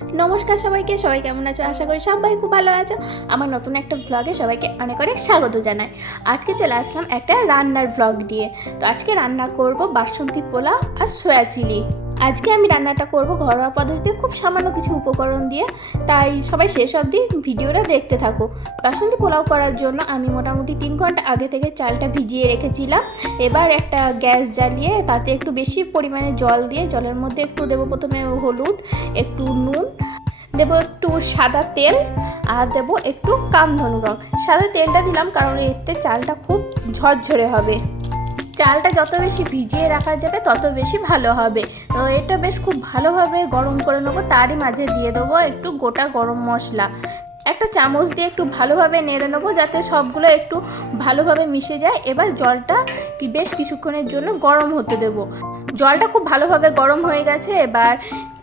নমস্কার সবাইকে, সবাই কেমন আছো? আশা করি সবাই খুব ভালো আছো। আমার নতুন একটা ব্লগে সবাইকে অনেক অনেক স্বাগত জানাই। আজকে চলে আসলাম একটা রান্নার ব্লগ দিয়ে তো আজকে রান্না করব বাসন্তী পোলাও আর সয়া চিলি। আজকে আমি রান্নাটা করব ঘরোয়া পদ্ধতিতে খুব সামান্য কিছু উপকরণ দিয়ে। তাই সবাই শেষ অবধি ভিডিওটা দেখতে থাকো। বাসন্তী পোলাও করার জন্য আমি মোটামুটি তিন ঘণ্টা আগে থেকে চালটা ভিজিয়ে রেখেছিলাম। এবার একটা গ্যাস জ্বালিয়ে তাতে একটু বেশি পরিমাণে জল দিয়ে জলের মধ্যে একটু দেবো প্রথমে হলুদ, একটু নুন, দেবো একটু সাদা তেল আর দেবো একটু কামধনু রং সাদা তেলটা দিলাম কারণ এতে চালটা খুব ঝরঝরে হবে। চালটা যত বেশি ভিজিয়ে রাখা যাবে, তত বেশি ভালো হবে। তো এটা বেশ খুব ভালোভাবে গরম করে নেব, তারই মাঝে দিয়ে দেবো একটু গোটা গরম মশলা। একটা চামচ দিয়ে একটু ভালোভাবে নেড়ে নেব, যাতে সবগুলো একটু ভালোভাবে মিশে যায়। এবার জলটা বেশ কিছুক্ষণের জন্য গরম হতে দেবো। জলটা খুব ভালোভাবে গরম হয়ে গেছে, এবার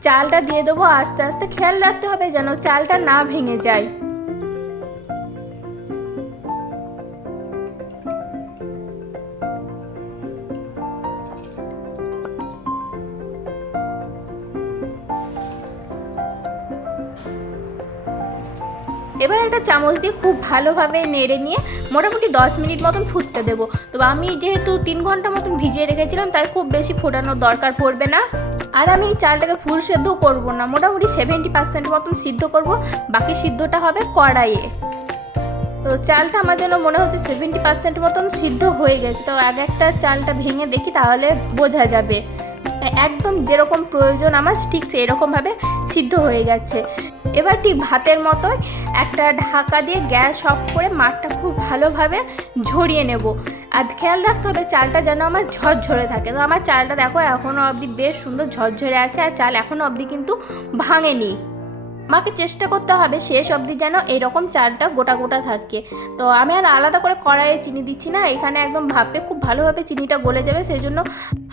চালটা দিয়ে দেবো আস্তে আস্তে। খেয়াল রাখতে হবে যেন চালটা না ভেঙে যায়। এবার একটা চামচ দিয়ে খুব ভালোভাবে নেড়ে নিয়ে মোটামুটি দশ মিনিট মতন ফুটতে দেবো। তো আমি যেহেতু তিন ঘণ্টা মতন ভিজিয়ে রেখেছিলাম, তাই খুব বেশি ফোটানোর দরকার পড়বে না। আর আমি চালটাকে ফুল সেদ্ধ করব না, মোটামুটি সেভেন্টি পার্সেন্ট মতন সিদ্ধ করব। বাকি সিদ্ধটা হবে কড়াইয়ে। তো চালটা আমার যেন মনে হচ্ছে সেভেন্টি পার্সেন্ট মতন সিদ্ধ হয়ে গেছে। তো আগে একটা চালটা ভেঙে দেখি, তাহলে বোঝা যাবে। একদম যেরকম প্রয়োজন আমার, ঠিক সেরকমভাবে সিদ্ধ হয়ে গেছে। এবার ঠিক ভাতের মতোই একটা ঢাকা দিয়ে গ্যাস অফ করে মাঠটা খুব ভালোভাবে ঝরিয়ে নেব। আর খেয়াল রাখতে হবে চালটা যেন আমার ঝরঝরে থাকে। তো আমার চালটা দেখো এখনও অবধি বেশ সুন্দর ঝরঝরে আছে আর চাল এখনও অবধি কিন্তু ভাঙেনি। আমাকে চেষ্টা করতে হবে, শেষ অবধি যেন এরকম চালটা গোটা গোটা থাকে। তো আমি আর আলাদা করে কড়াইয়ে চিনি দিচ্ছি না, এখানে একদম ভাপে খুব ভালোভাবে চিনিটা গলে যাবে সেই জন্য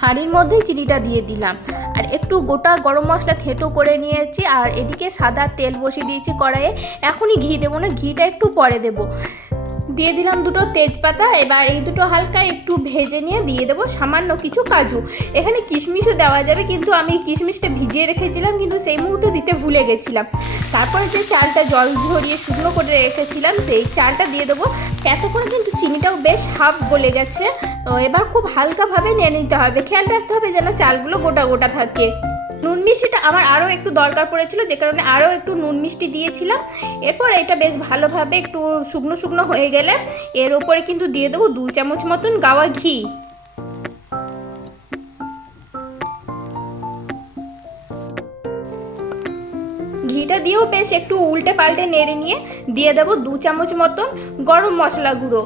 হাঁড়ির মধ্যেই চিনিটা দিয়ে দিলাম। আর একটু গোটা গরম মশলা থেঁতো করে নিয়েছি, আর এদিকে সাদা তেল বসিয়ে দিয়েছি কড়াইয়ে। এখনই ঘি দেবো না, ঘিটা একটু পরে দেবো। দিয়ে দিলাম দুটো তেজপাতা। এবার এই দুটো হালকা একটু ভেজে নিয়ে দিয়ে দেবো সামান্য কিছু কাজু। এখানে কিশমিশও দেওয়া যাবে, কিন্তু আমি কিশমিশটা ভিজিয়ে রেখেছিলাম, কিন্তু সেই মুহূর্তে দিতে ভুলে গেছিলাম। তারপরে যে চালটা জল ঝরিয়ে শুকনো করে রেখেছিলাম, সেই চালটা দিয়ে দেবো। এতক্ষণ কিন্তু চিনিটাও বেশ হাফ গলে গেছে। এবার খুব হালকাভাবে নিয়ে নিতে হবে। খেয়াল রাখতে হবে যেন চালগুলো গোটা গোটা থাকে। মিষ্টিটা আমার আরও একটু দরকার পড়েছিল, যে কারণে আরও একটু নুন মিষ্টি দিয়েছিলাম। এরপর এটা বেশ ভালোভাবে একটু শুকনো শুকনো হয়ে গেলে এর ওপরে কিন্তু দিয়ে দেবো দু চামচ মতন গাওয়া ঘি। ঘিটা দিয়েও বেশ একটু উল্টে পাল্টে নেড়ে নিয়ে দিয়ে দেবো দু চামচ মতন গরম মশলা গুঁড়ো।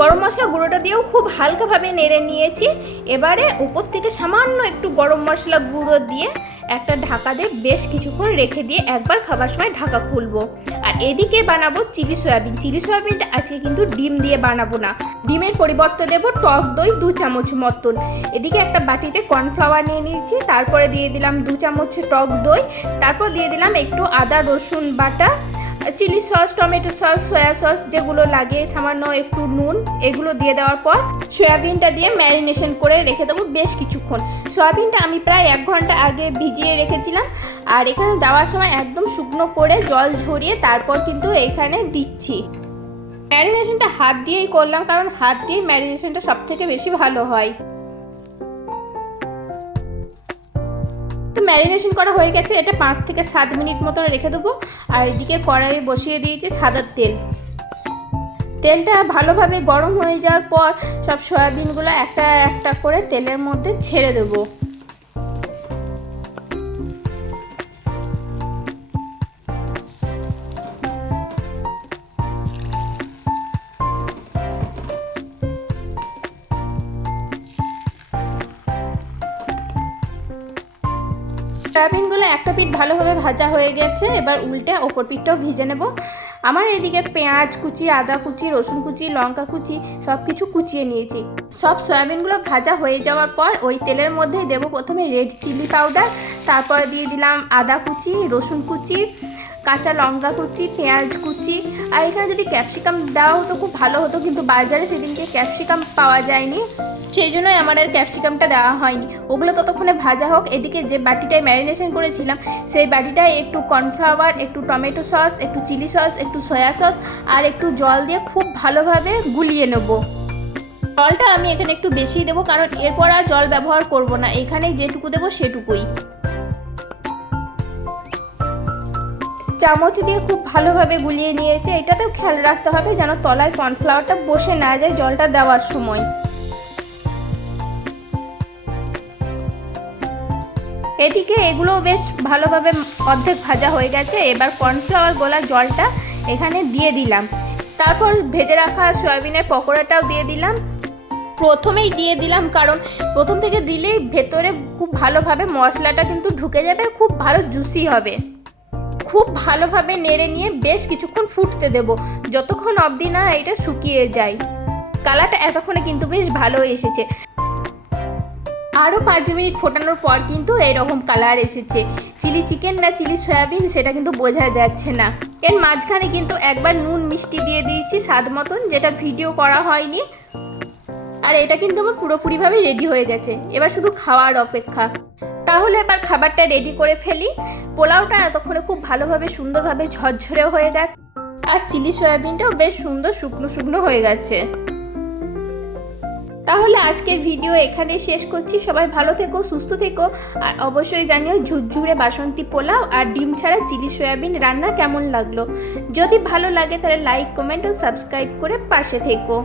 গরম মশলা গুঁড়োটা দিয়েও খুব হালকাভাবে নেড়ে নিয়েছি। এবারে উপর থেকে সামান্য একটু গরম মশলা গুঁড়ো দিয়ে একটা ঢাকা দিয়ে বেশ কিছুক্ষণ রেখে দিয়ে একবার খাবার সময় ঢাকা খুলবো। আর এদিকে বানাবো চিলি সয়াবিন। চিলি সয়াবিনটা আজকে কিন্তু ডিম দিয়ে বানাবো না। ডিমের পরিবর্তে দেবো টক দই, দু চামচ মতন। এদিকে একটা বাটিতে কর্নফ্লাওয়ার নিয়ে নিয়েছি, তারপরে দিয়ে দিলাম দু চামচ টক দই, তারপর দিয়ে দিলাম একটু আদা রসুন বাটা chilli sauce, tomato sauce, soya sauce যেগুলো লাগে, সামান্য একটু নুন, এগুলো দিয়ে দেওয়ার পর সয়াবিনটা দিয়ে ম্যারিনেশন করে রেখে দেবো বেশ কিছুক্ষণ। সয়াবিনটা আমি প্রায় এক ঘণ্টা আগে ভিজিয়ে রেখেছিলাম আর এখানে দেওয়ার সময় একদম শুকনো করে জল ঝরিয়ে তারপর কিন্তু এখানে দিচ্ছি। ম্যারিনেশনটা হাত দিয়েই করলাম, কারণ হাত দিয়ে ম্যারিনেশনটা সব থেকে বেশি ভালো হয়। ম্যারিনেশন করা হয়ে গেছে, এটা পাঁচ থেকে সাত মিনিট মতো রেখে দেবো। আর এদিকে কড়াইয়ে বসিয়ে দিয়েছি সাদার তেল। তেলটা ভালোভাবে গরম হয়ে যাওয়ার পর সব সয়াবিনগুলো একটা একটা করে তেলের মধ্যে ছেড়ে দেবো। সয়াবিনগুলো একটা পিঠ ভালোভাবে ভাজা হয়ে গেছে, এবার উল্টে ওপর পিঠটাও ভিজে নেব। আমার এদিকে পেঁয়াজ কুচি, আদা কুচি, রসুন কুচি, লঙ্কা কুচি সব কিছু কুচিয়ে নিয়েছি। সব সয়াবিনগুলো ভাজা হয়ে যাওয়ার পর ওই তেলের মধ্যে দেবো প্রথমে রেড চিলি পাউডার তারপর দিয়ে দিলাম আদা কুচি, রসুন কুচি কাঁচা লঙ্কা কুচি, পেঁয়াজ কুচি। আর এখানে যদি ক্যাপসিকাম দেওয়া হতো খুব ভালো হতো, কিন্তু বাজারে সেদিনকে ক্যাপসিকাম পাওয়া যায়নি। সেই জন্যই আমার আর ক্যাপসিকামটা দেওয়া হয়নি। ওগুলো ততক্ষণে ভাজা হোক, এদিকে যে বাটিটায় ম্যারিনেশন করেছিলাম, সেই বাটিটায় একটু কর্নফ্লাওয়ার, একটু টমেটো সস, একটু চিলি সস, একটু সয়া সস, আর একটু জল দিয়ে খুব ভালোভাবে গুলিয়ে নেব। জলটা আমি এখানে একটু বেশি দেবো, কারণ এরপর আর জল ব্যবহার করব না। এখানে যেটুকু দেবো সেটুকুই। চামচ দিয়ে খুব ভালোভাবে গুলিয়ে নিয়েছে। এটাতেও খেয়াল রাখতে হবে যেন তলায় কর্নফ্লাওয়ারটা বসে না যায় জলটা দেওয়ার সময়। এদিকে এগুলো বেশ ভালোভাবে অর্ধেক ভাজা হয়ে গেছে। এবার কর্নফ্লাওয়ার গোলা জলটা এখানে দিয়ে দিলাম। তারপর ভেজে রাখা সয়াবিনের পকোড়াটাও দিয়ে দিলাম। প্রথমেই দিয়ে দিলাম কারণ প্রথম থেকে দিলেই ভেতরে খুব ভালোভাবে মশলাটা কিন্তু ঢুকে যাবে, খুব ভালো জুসি হবে। খুব ভালোভাবে নেড়ে নিয়ে বেশ কিছুক্ষণ ফুটতে দেব। যতক্ষণ অবধি না এটা শুকিয়ে যায়। কালারটা এতক্ষণে কিন্তু বেশ ভালো এসেছে। আরও পাঁচ মিনিট ফোটানোর পর কিন্তু এরকম কালার এসেছে। চিলি চিকেন না চিলি সয়াবিন সেটা কিন্তু বোঝা যাচ্ছে না। এর মাঝখানে কিন্তু একবার নুন মিষ্টি দিয়ে দিয়েছি স্বাদ মতন, যেটা ভিডিও করা হয়নি। আর এটা কিন্তু আমার পুরোপুরিভাবে রেডি হয়ে গেছে। এবার শুধু খাওয়ার অপেক্ষা। তাহলে এবার খাবারটা রেডি করে ফেলি। পোলাওটা এতক্ষণে খুব ভালোভাবে, সুন্দরভাবে ঝরঝরে হয়ে গেছে। আর চিলি সয়াবিনটাও বেশ সুন্দর শুকনো শুকনো হয়ে গেছে। তাহলে আজকের ভিডিও এখানে শেষ করছি। সবাই ভালো থেকো, সুস্থ থেকো। আর অবশ্যই জানিও ঝুরঝুরে বাসন্তী পোলাও আর ডিম ছাড়া চিলি সয়াবিন রান্না কেমন লাগল। যদি ভালো লাগে তাহলে লাইক কমেন্ট ও সাবস্ক্রাইব করে পাশে থেকো।